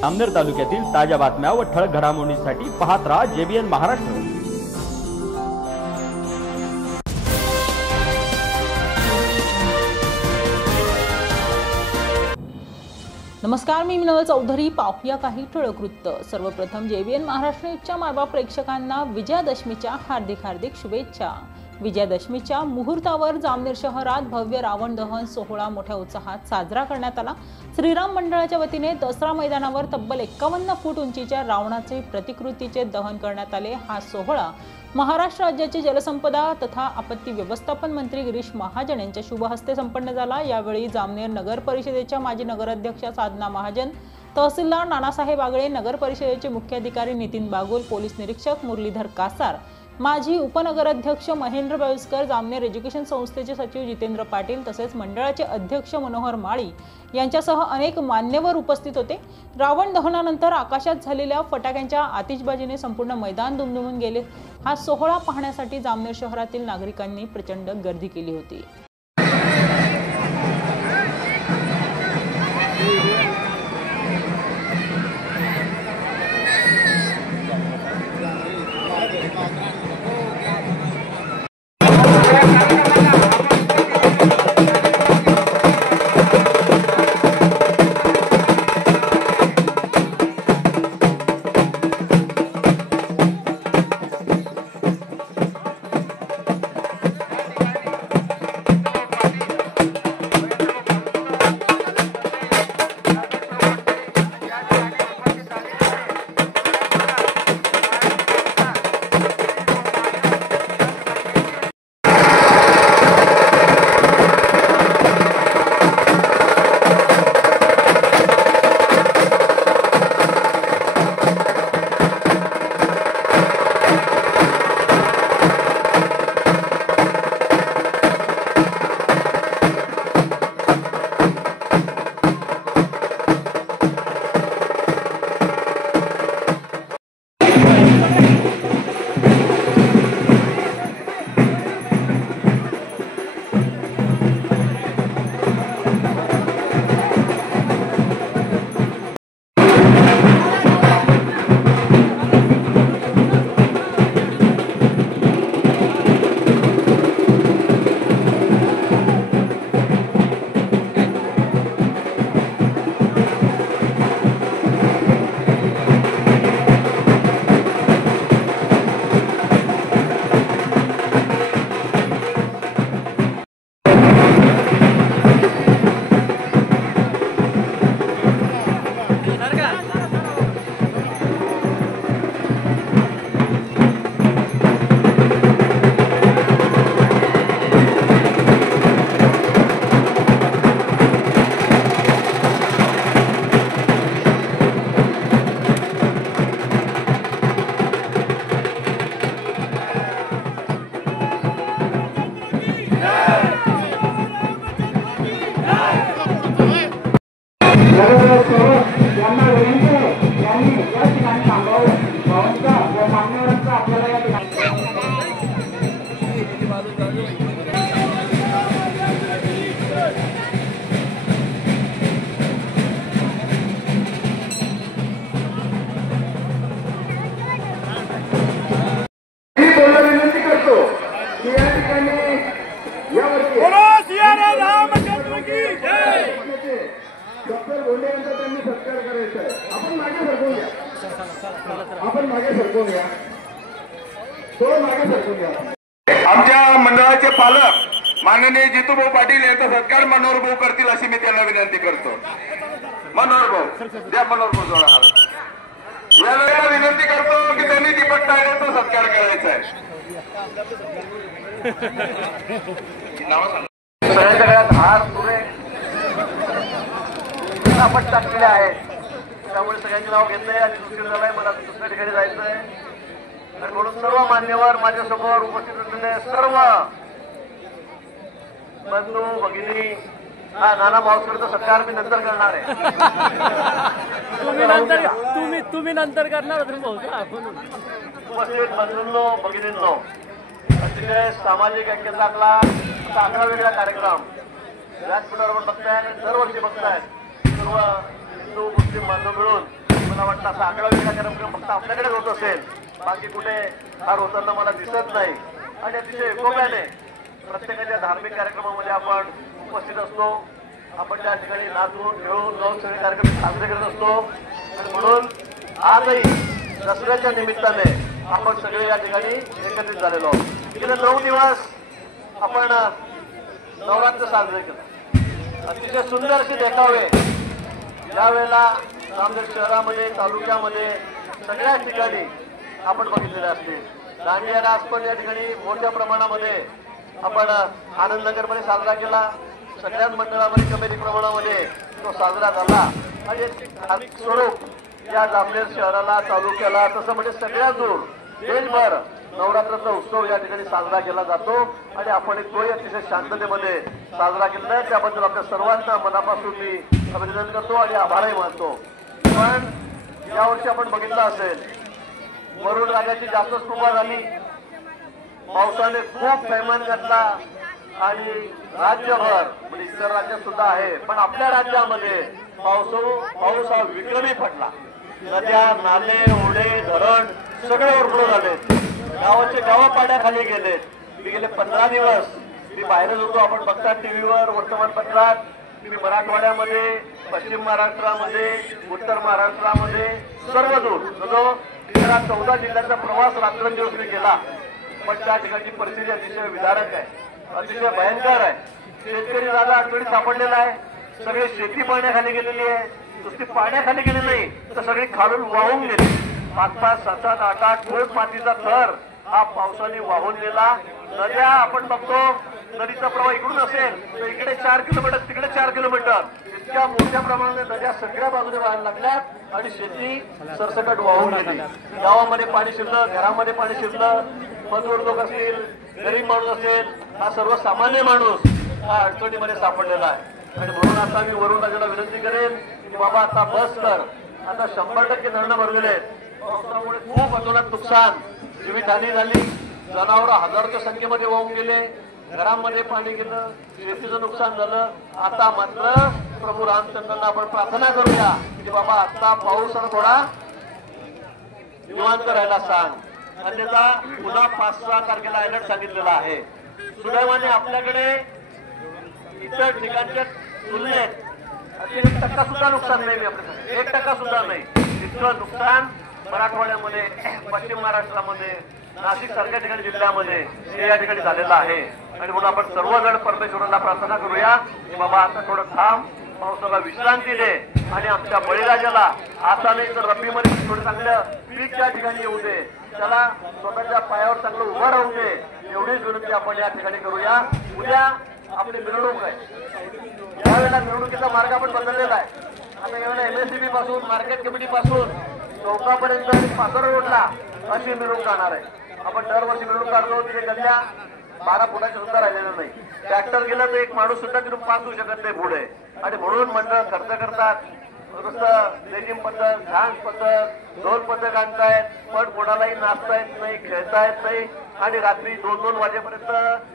जामनेर तालुक्यातील ताज्या बातम्या व ठळक घडामोडींसाठी पाहत राहा JBN महाराष्ट्र। नमस्कार, मी मिनल चौधरी। पाहूया काही ठळक वृत्त। सर्वप्रथम JBN महाराष्ट्र न्यूजच्या मायबाप प्रेक्षकांना विजयादशमीच्या हार्दिक शुभेच्छा। विजयादशमीच्या मुहूर्तावर जामनेर शहरात भव्य रावण दहन सोहळा मोठ्या उत्साहात साजरा करण्यात आला। श्रीराम मंडळाच्या वतीने दसरा मैदानावर तब्बल 51 फूट उंचीच्या रावणाचे प्रतिकृतीचे दहन करण्यात आले। हा सोहळा महाराष्ट्र राज्याचे जलसंपदा तथा आपत्ती व्यवस्थापन मंत्री गिरीश महाजन यांच्या शुभ हस्ते संपन्न झाला। यावेळी जामनेर नगर परिषदेच्या माजी नगराध्यक्षा साधना महाजन, तहसीलदार नानासाहेब आगळे, नगर परिषदेचे मुख्याधिकारी नितीन बागुल, पोलीस निरीक्षक मुरलीधर कासार, माजी उपनगराध्यक्ष महेंद्र बेळुसकर, जामनेर एज्युकेशन संस्थेचे सचिव जितेंद्र पाटील तसेच मंडळाचे अध्यक्ष मनोहर माळी यांच्यासह अनेक मान्यवर उपस्थित होते। रावण दहनानंतर आकाशात झालेल्या फटाक्यांच्या आतिषबाजीने संपूर्ण मैदान दुमदुमून गेले। हा सोहळा पाहण्यासाठी जामनेर शहरातील नागरिकांनी प्रचंड गर्दी केली होती। आमच्या मंडळाचे पालक माननीय जितूभाऊ पाटील यांचा सत्कार मनोहर भाऊ करतील अशी मी त्यांना विनंती करतो। मनोहर भाऊ द्या, मनोहर भाऊ जोडा हात। यावेळेला विनंती करतो की त्यांनी दीपक टाळेचा सत्कार करायचा आहे। सगळ्यात हात पुढे आपण टाकलेले आहे, त्यामुळे सगळ्यांचे नाव घेतलंय आणि दुसरं झालंय, मला दुसऱ्या ठिकाणी जायचंय। तर म्हणून सर्व मान्यवर माझ्यासमोर उपस्थित असलेले सर्व बंधू भगिनी, नाना मावसकरचा सत्कार मी नंतर करणार आहे। तुम्ही नंतर करणार उपस्थित बंधूंनो भगिनींनो, अतिशय सामाजिक ऐक्यतातला असा वेगळा कार्यक्रम व्यासपीठावर बघताय, दरवर्षी बघतायत। सर्व हिंदू मुस्लिम बांधव मिळून मला वाटतं असा 11वा कार्यक्रम फक्त आपल्याकडेच होत असेल, बाकी कुठे फार होताना मला दिसत नाही. आणि अतिशय एकोप्याने प्रत्येकाच्या धार्मिक कार्यक्रमामध्ये आपण उपस्थित असतो. आपण त्या ठिकाणी नाचून खेळून जाऊन सगळे कार्यक्रम साजरे करत असतो. आणि म्हणून आजही दसऱ्याच्या निमित्ताने आपण सगळे या ठिकाणी एकत्रित झालेलो आहोत. गेले 9 दिवस आपण नवरात्र साजरे केलं. अतिशय सुंदर असे देखावे यावेळेला नांदेड शहरामध्ये तालुक्यामध्ये सगळ्याच ठिकाणी आपण बघितलेले असतील. दांडिया रास पण या ठिकाणी मोठ्या प्रमाणामध्ये आपण आनंदनगरमध्ये साजरा केला. सगळ्याच मंडळामध्ये कमी प्रमाणामध्ये तो साजरा झाला. आणि धार्मिक स्वरूप या जामनेर शहराला तालुक्याला तसं म्हणजे सगळ्या दूर देशभर नवरात्राचा उत्सव या ठिकाणी साजरा केला जातो. आणि आपण तोही अतिशय शांततेमध्ये साजरा केला आहे. त्याबद्दल आपल्या सर्वांना मनापासून मी अभिनंदन करतो आणि आभारही मानतो. पण यावर्षी आपण बघितलं असेल, वरुण राजाची जास्तच कृपा झाली. पावसाने खूप थैमान घातला आणि राज्यभर म्हणजे इतर राज्यात सुद्धा आहे, पण आपल्या राज्यामध्ये पाऊस हा विक्रमी पडला. नद्या नाले ओढे धरण सगळे ओरफळू झाले. गावाचे गावं पाण्याखाली गेलेत. मी गेले 15 दिवस मी बाहेरच होतो. आपण बघता टीव्हीवर वर्तमानपत्रात. मी मराठवाड्यामध्ये, पश्चिम महाराष्ट्रामध्ये, उत्तर महाराष्ट्रामध्ये सर्व दूर जो 13-14 जिल्ह्याचा प्रवास रात्रंदिवस मी केला. पण त्या ठिकाणची परिस्थिती अतिशय विदारक आहे, अतिशय भयंकर आहे. शेतकरी राजा अडचणीत सापडलेला आहे. सगळी शेती पाण्याखाली गेलेली आहे. नुसती पाण्याखाली गेली नाही तर सगळी खालून वाहून गेली. 5-5, 7-7, 8-8 फूट मातीचा थर हा पावसाने वाहून गेला. नद्या आपण बघतो, नदीचा प्रवाह इकडून असेल तर इकडे 4 किलोमीटर तिकडे 4 किलोमीटर इतक्या मोठ्या प्रमाणात नद्या सगळ्या बाजूने वाहायला लागल्यात आणि शेती सरसकट वाहून गेली. गावामध्ये पाणी शिरलं, घरामध्ये पाणी शिरलं. मजूर लोक असतील, गरीब माणूस असेल, हा सर्वसामान्य माणूस हा अडचणीमध्ये सापडलेला आहे. आणि म्हणून आता मी वरुण राजाला विनंती करेन की बाबा आता बस कर. आता 100% धरणं भरलेले आहेत. पावसामुळे खूप अतोनात नुकसान, जीवितहानी झाली. जनावर हजारोच्या संख्येमध्ये वाहून गेले. घरामध्ये पाणी गेलं, शेतीचं नुकसान झालं. आता मात्र प्रभू रामचंद्रांना आपण प्रार्थना करूया की बाबा आता पाऊस थोडा निवांत राहायला सांग. अन्यथा पुन्हा 5-6 तारखेला अलर्ट सांगितलेला आहे. सुदैवाने आपल्याकडे इतर ठिकाणच्या तुलनेत 1% सुद्धा नुकसान नाही. आपल्याकडे 1% सुद्धा नाही. इतकं नुकसान मराठवाड्यामध्ये, पश्चिम महाराष्ट्रामध्ये, नाशिक सारख्या ठिकाणी जिल्ह्यामध्ये हे या ठिकाणी झालेलं आहे. आणि म्हणून आपण सर्वजण परमेश्वराला प्रार्थना करूया की बाबा आता थोडं थांब, पावसाला विश्रांती दे आणि आमच्या बळीराजाला आता नाही तर रब्बीमध्ये थोडं चांगलं पीक त्या ठिकाणी येऊ दे, त्याला स्वतःच्या पायावर चांगलं उभं राहू दे. एवढीच विनंती आपण या ठिकाणी करूया. उद्या आपली मिरवणूक आहे. यावेळेला मिरवणुकीचा मार्ग आपण बदललेला आहे. आता यावेळेला MSCB पासून मार्केट कमिटी पासून चौकापर्यंत आणि पाचोरा रोडला अशी मिरवणूक जाणार आहे. आपण दरवर्षी मिरवणूक काढतो, तिथे गल्ल्या 12 फुटाच्या सुद्धा राहिलेलं नाही. ट्रॅक्टर गेला तर एक माणूस सुद्धा तिथून पास होऊ शकत नाही पुढे. आणि म्हणून मंडळ खर्च करतात. नुसतं लेझिम पद्धत, डान्स पद्धत, ढोल पद्धत आणतायत, पण कोणालाही नाचता येत नाही, खेळता येत नाही. आणि रात्री 2-2 वाजेपर्यंत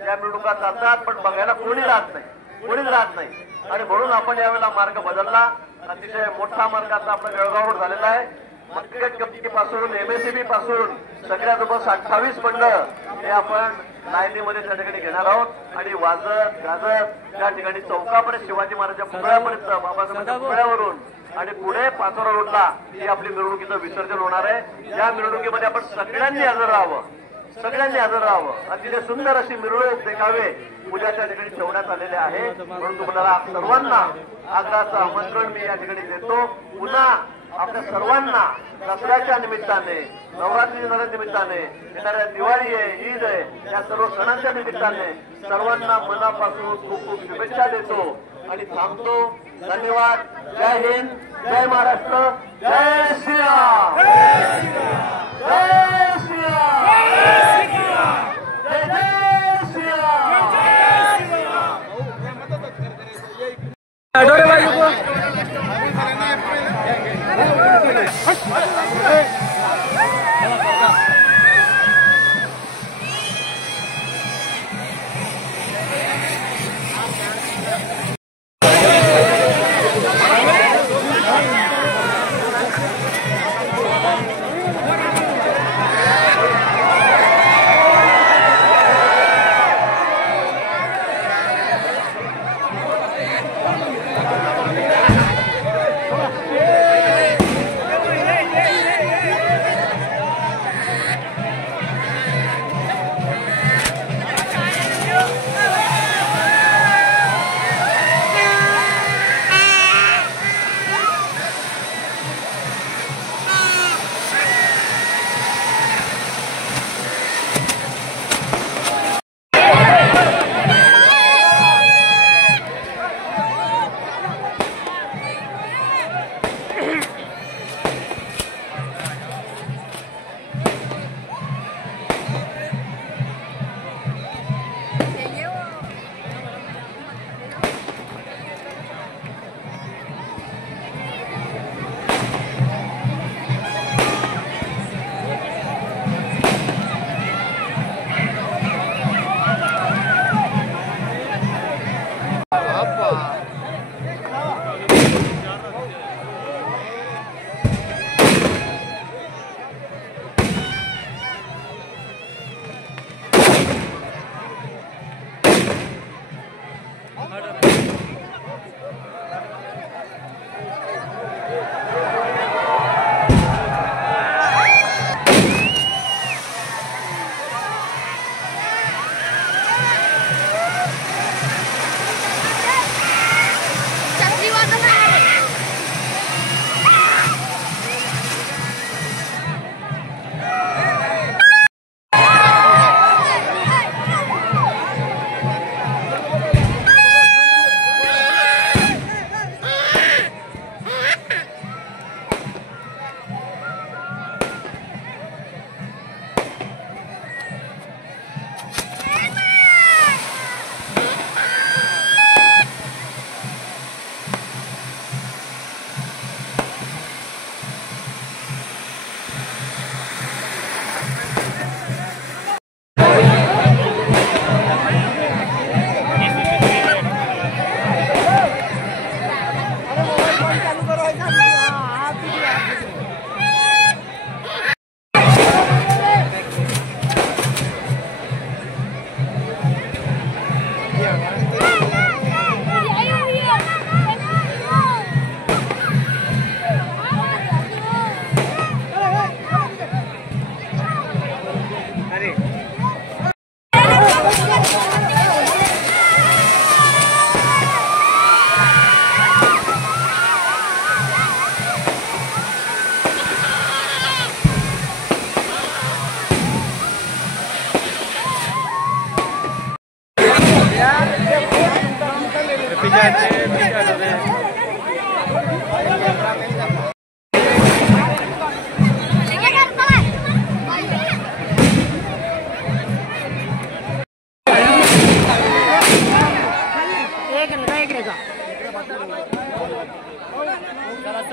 या मिरवणुका चालतात, पण बघायला कोणीच राहत नाही. आणि म्हणून आपण यावेळेला मार्ग बदलला. अतिशय मोठा मार्ग आता आपला जळगाव रोड झालेला आहे. मार्केट कमिटी पासून MSCB पासून सगळ्यासोबत 28 मंडळ हे आपण लाईनीमध्ये त्या ठिकाणी घेणार आहोत. आणि वाजत गाजत त्या ठिकाणी चौकापर्यंत, शिवाजी महाराजांच्या पुतळ्यापर्यंत, बाबासाहेबांच्या पुतळ्यावरून आणि पुढे पाचोरा रोडला ही आपली मिरवणुकीचं विसर्जन होणार आहे. या मिरवणुकीमध्ये आपण सगळ्यांनी हजर राहावं. अतिशय सुंदर अशी मिरवणूक देखावे उद्या त्या ठिकाणी ठेवण्यात आलेले आहे. म्हणून तुम्हाला सर्वांना आग्रहाचं आमंत्रण मी या ठिकाणी देतो. पुन्हा आपल्या सर्वांना दसऱ्याच्या निमित्ताने, नवरात्रीच्या निमित्ताने, येणाऱ्या दिवाळी आहे, ईद आहे, या सर्व सणांच्या निमित्ताने सर्वांना मनापासून खूप खूप शुभेच्छा देतो आणि थांबतो. धन्यवाद. जय हिंद, जय महाराष्ट्र, जय श्रीराम, जय श्रीराम, जय श्रीराम, जय जय श्रीराम.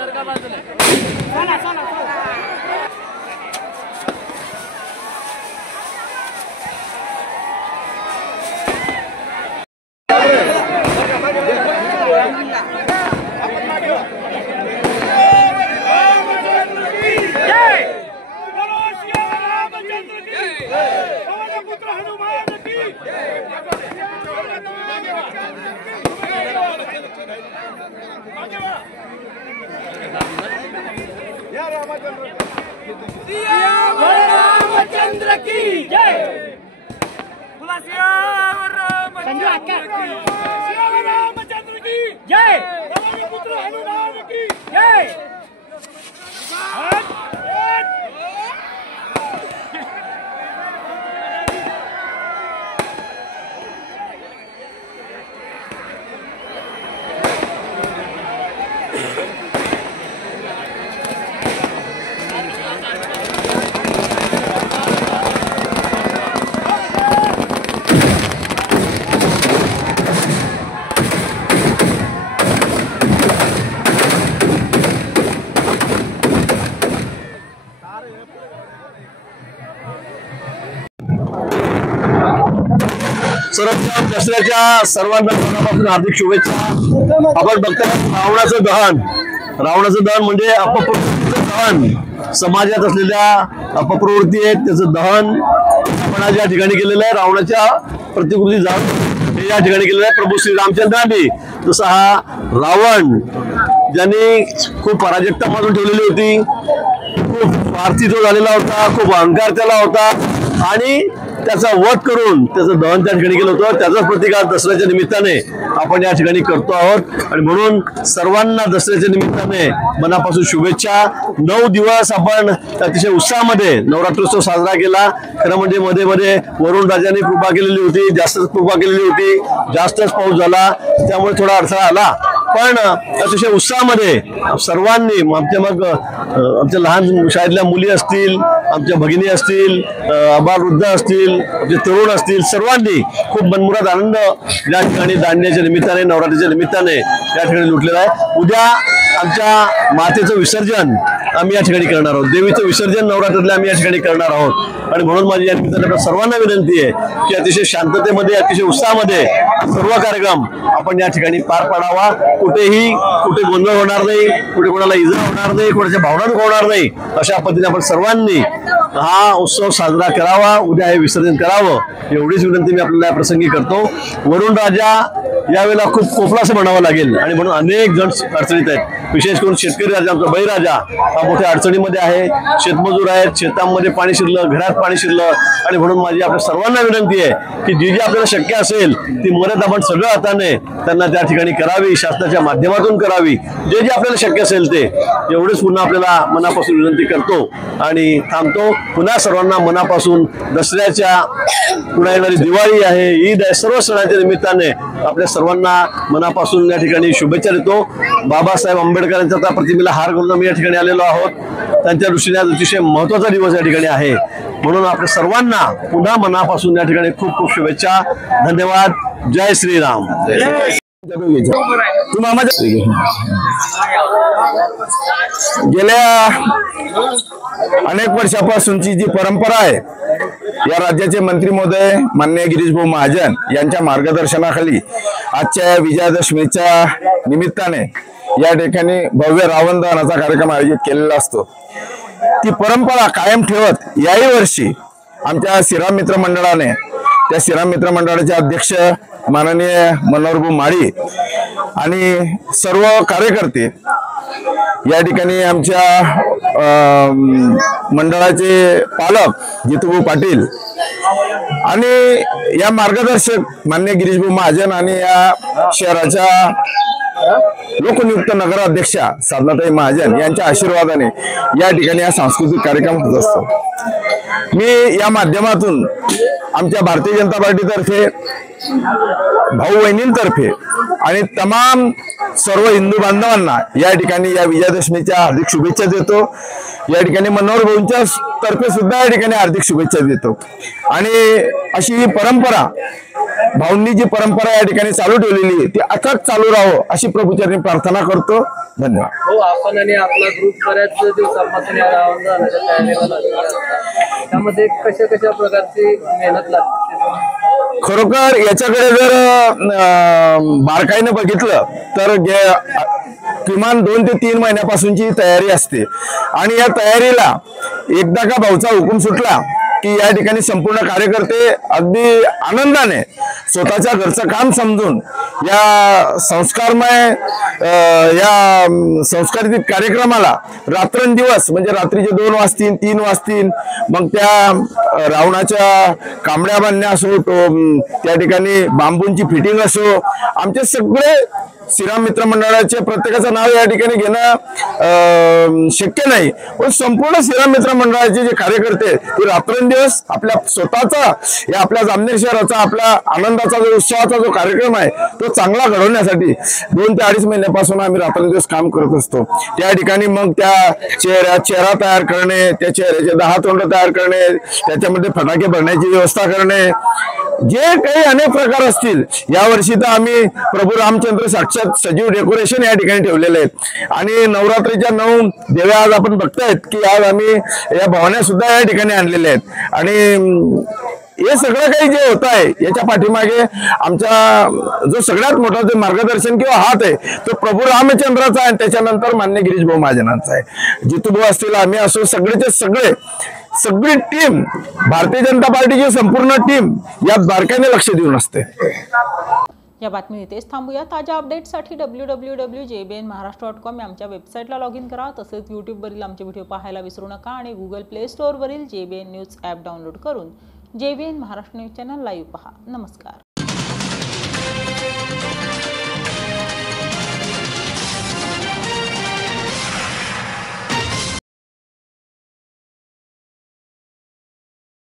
सरका बाजूला रामचंद्र की जय। रामचंद्र की जय। पुत्र हनुमान की जय। दसऱ्याच्या सर्वांना मनापासून हार्दिक शुभेच्छा। आपण बघताय रावणाचं दहन म्हणजे अपप्रवृत्तीचं दहन, समाजात असलेल्या अपप्रवृत्ती आहेत त्याचं दहन आपण या ठिकाणी केलेलं आहे। रावणाच्या प्रतिकृती जाळून हे या ठिकाणी केलेलं आहे प्रभू श्री रामचंद्रांनी। जसा हा रावण ज्यांनी खूप अराजकता मारून ठेवलेली होती, खूप स्वार्थी तो झालेला होता, खूप अहंकार त्याला होता आणि त्याचा वध करून त्याचं दहन त्या ठिकाणी केलं होतं। त्याचाच प्रतिकार दसऱ्याच्या निमित्ताने आपण या ठिकाणी करतो आहोत आणि म्हणून सर्वांना दसऱ्याच्या निमित्ताने मनापासून शुभेच्छा। 9 दिवस आपण अतिशय उत्साहामध्ये नवरात्रोत्सव साजरा केला। खरं म्हणजे मध्ये मध्ये वरुण राजाने कृपा केलेली होती, जास्तच कृपा केलेली होती, जास्तच पाऊस झाला, त्यामुळे थोडा अडथळा आला, पण अतिशय उत्साहामध्ये सर्वांनी आमच्या लहान शाळेतल्या मुली असतील, आमच्या भगिनी असतील, अबालवृद्ध असतील, आमचे तरुण असतील, सर्वांनी खूप मनमुराद आनंद या ठिकाणी दांडियाच्या निमित्ताने नवरात्रीच्या निमित्ताने या ठिकाणी लुटलेला आहे। उद्या आमच्या मातेचं विसर्जन आम्ही या ठिकाणी करणार आहोत, देवीचं विसर्जन नवरात्रीला आम्ही या ठिकाणी करणार आहोत आणि म्हणून माझी या निमित्ताने सर्वांना विनंती आहे की अतिशय शांततेमध्ये अतिशय उत्साहामध्ये सर्व कार्यक्रम आपण या ठिकाणी पार पाडावा। कुठे गोंधळ होणार नाही, कुठे कोणाला इजा होणार नाही, कोणाच्या भावना दुखवणार नाही, अशा पद्धतीने आपण सर्वांनी हा उत्सव साजरा करावा, उद्या हे विसर्जन करावं एवढीच विनंती मी आपल्याला या प्रसंगी करतो। वरुण राजा यावेळेला खूप कोपलासं म्हणावं लागेल आणि म्हणून अनेक जण अडचणीत आहेत, विशेष करून शेतकरी राजा आमचा बळीराजा हा मोठ्या अडचणीमध्ये आहे, शेतमजूर आहेत, शेतांमध्ये पाणी शिरलं, घरात पाणी शिरलं आणि म्हणून माझी आपल्या सर्वांना विनंती आहे की जी आपल्याला शक्य असेल ती मदत आपण सगळं हाताने त्यांना त्या ठिकाणी करावी, शासनाच्या माध्यमातून करावी, जे आपल्याला शक्य असेल ते एवढेच पुन्हा आपल्याला मनापासून विनंती करतो आणि थांबतो। पुन्हा सर्वांना मनापासून दसऱ्याच्या पुन्हा येणारी दिवाळी आहे, ईद आहे, सर्व सणांच्या निमित्ताने आपल्या सर्वांना मनापासून या ठिकाणी शुभेच्छा देतो। बाबासाहेब आंबेडकरांच्या त्या प्रतिमेला हार घालून आम्ही या ठिकाणी आलेलो आहोत, त्यांच्या दृष्टीने आज अतिशय महत्त्वाचा दिवस या ठिकाणी आहे, म्हणून आपल्या सर्वांना पुन्हा मनापासून या ठिकाणी खूप खूप शुभेच्छा। धन्यवाद। जय श्रीराम। गेल्या अनेक वर्षापासूनची जी परंपरा आहे, या राज्याचे मंत्री महोदय माननीय गिरीश भाऊ महाजन यांच्या मार्गदर्शनाखाली आजच्या विजयादशमीच्या निमित्ताने या ठिकाणी भव्य रावण दहनाचा कार्यक्रम आयोजित केलेला असतो। ती परंपरा कायम ठेवत याही वर्षी आमच्या श्रीराम मित्र मंडळाने, त्या श्रीराम मित्र मंडळाचे अध्यक्ष माननीय मनोहरभाऊ माळी आणि सर्व कार्यकर्ते या ठिकाणी आमच्या मंडळाचे पालक जितूभाऊ पाटील आणि या मार्गदर्शक माननीय गिरीशभाऊ महाजन आणि या शहराच्या लोकनियुक्त नगराध्यक्षा साधनाताई महाजन यांच्या आशीर्वादाने या ठिकाणी हा सांस्कृतिक कार्यक्रम होत असतो। मी या माध्यमातून आमच्या भारतीय जनता पार्टीतर्फे, भाऊ बहिणींतर्फे आणि तमाम सर्व हिंदू बांधवांना या ठिकाणी या विजयादशमीच्या हार्दिक शुभेच्छा देतो। या ठिकाणी मनोहर भाऊंच्या तर्फे सुद्धा या ठिकाणी हार्दिक शुभेच्छा देतो आणि अशी ही परंपरा, भाऊंनी जी परंपरा या ठिकाणी चालू ठेवलेली ती अथक चालू राहो अशी प्रभूचरणी प्रार्थना करतो. धन्यवाद. हो, आपण आणि आपला ग्रुप बऱ्याच दिवसांपासून या आंदोलनाच्या तयारीला लागलेला असतात. त्यामध्ये कशा कशा प्रकारची मेहनत लागते? खरोखर याच्याकडे जर बारकाईने बघितलं तर किमान 2 ते 3 महिन्यापासूनची तयारी असते आणि या तयारीला एकदा का भाऊचा हुकूम सुटला की या ठिकाणी संपूर्ण कार्यकर्ते अगदी आनंदाने स्वतःच्या घरचं काम समजून या संस्कारमय या संस्कारित कार्यक्रमाला रात्रंदिवस म्हणजे रात्रीचे 2 वाजतील 3 वाजतील मग त्या रावणाच्या कांबड्या बांधण्या असो त्या ठिकाणी बांबूंची फिटिंग असो आमचे सगळे श्रीराम मित्र मंडळाचे प्रत्येकाचं नाव या ठिकाणी घेणं शक्य नाही पण संपूर्ण श्रीराम मित्र मंडळाचे जे कार्यकर्ते ते रात्रंदिवस आपल्या स्वतःचा या आपल्या जामनेर शहराचा आपला आनंदाचा जो उत्सवाचा जो कार्यक्रम आहे तो चांगला घडवण्यासाठी 2 ते 2.5 महिन्यापासून आम्ही रात्रंदिवस काम करत असतो. त्या ठिकाणी मग त्या चेहरा तयार करणे त्या चेहऱ्याचे 10 तोंड तयार करणे त्याच्यामध्ये फटाके भरण्याची व्यवस्था करणे जे काही अनेक प्रकार असतील यावर्षी तर आम्ही प्रभू रामचंद्र साक्षात सजीव डेकोरेशन या ठिकाणी ठेवलेले आहेत आणि नवरात्रीच्या 9 देव्या आज आपण बघतायत की आज आम्ही या भवान्या सुद्धा या ठिकाणी आणलेल्या आहेत आणि हे सगळं काही जे होत आहे याच्या पाठीमागे आमचा जो सगळ्यात मोठा जो मार्गदर्शन किंवा हात आहे तो प्रभू रामचंद्राचा आहे त्याच्यानंतर मान्य गिरीश भाऊ महाजनांचा आहे. जितूभाऊ असतील आम्ही असो सगळेचे सगळी टीम भारतीय जनता पार्टीची संपूर्ण टीम यात बारकाईने लक्ष देऊन असते. या बातमी इथेच थांबूया. ताज्या अपडेटसाठी www.jbnmaharashtra.com या आमच्या वेबसाईटला लॉग इन करा. तसेच यूट्यूबवरील आमचे व्हिडिओ पाहायला विसरू नका आणि गुगल प्ले स्टोअरवरील JBN न्यूज ॲप डाउनलोड करून JBN Maharashtra news channel live पहा. नमस्कार.